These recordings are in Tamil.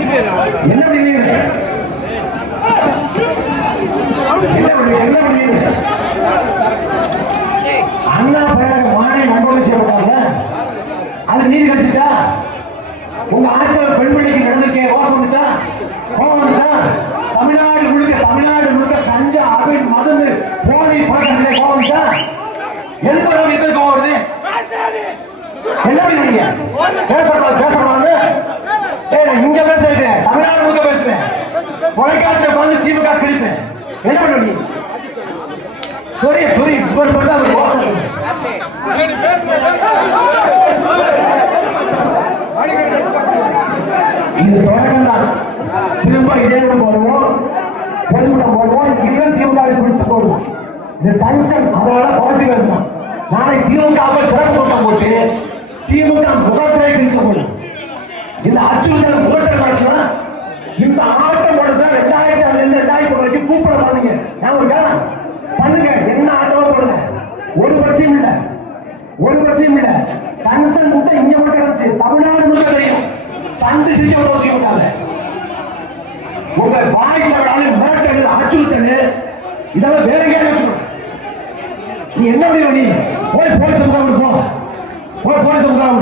என்ன பண்ணுவீங்க? அண்ணா பெயர் மானியம் நன்கொடை செய்யப்பட்டாங்க. அது நீதி கிடைச்சிச்சா? உங்க ஆட்சியாளர் பெண் பிள்ளைக்கு நடந்திருக்கே ரோசம் வந்துச்சா? கோபம் வந்துச்சா? தமிழ்நாடு முழுக்க கஞ்சா அபின் மது போதை பழக்கம் கோபம் வந்துச்சா? எதுக்கு வரும் இப்ப கோபம் வருது? என்ன பண்ணுவீங்க? பேசக்கூடாது. இங்க பேசுறேன், தமிழ்நாடு முழுக்க பேசுவேன், தொலைக்காட்சியை பார்த்து திமுக கிழிப்பேன். என்ன பண்ணுவீங்க? இது தொடக்கம் தான். திரும்ப இதே போடுவோம், பொதுமட்டம் போடுவோம், திமுக பிடிச்சு போடுவோம். இந்த டென்ஷன் அதனால குறைச்சு பேசணும். நாளை திமுக சிறப்பு கூட்டம் போட்டு திமுக முகத்திலே கிழிக்க முடியும். இந்த அச்சுறுத்தல் முகத்தில் நடத்தலாம். இந்த ஆட்டம் போடுறத 2000 வரைக்கும் கூப்பிட பாருங்க. நான் ஒரு காலம் பண்ணுங்க, என்ன ஆட்டமும் போடுங்க. ஒரு பிரச்சனையும் இல்ல. டென்ஷன் கூட்டம் இங்க மட்டும் கிடைச்சு தமிழ்நாடு முழுக்க தெரியும். சந்தி செஞ்சு விட்டாங்க. உங்க வாய் சவடாலும் மிரட்டல் அச்சுறுத்தல் இதெல்லாம் வேலைக்கே வச்சுக்கணும். நீ என்ன முடியும்? நீ போய் போலீஸ் முகாம் போ, போலீஸ் முகாம்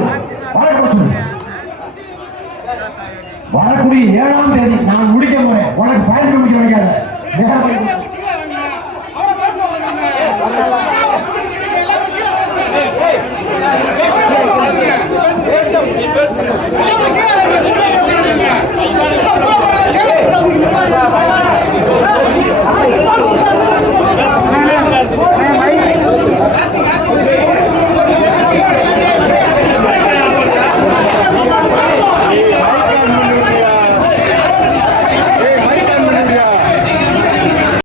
வரக்கூடிய 7ஆம் தேதி நான் முடிக்க போறேன். உனக்கு பயந்து முடிக்க முடியாது.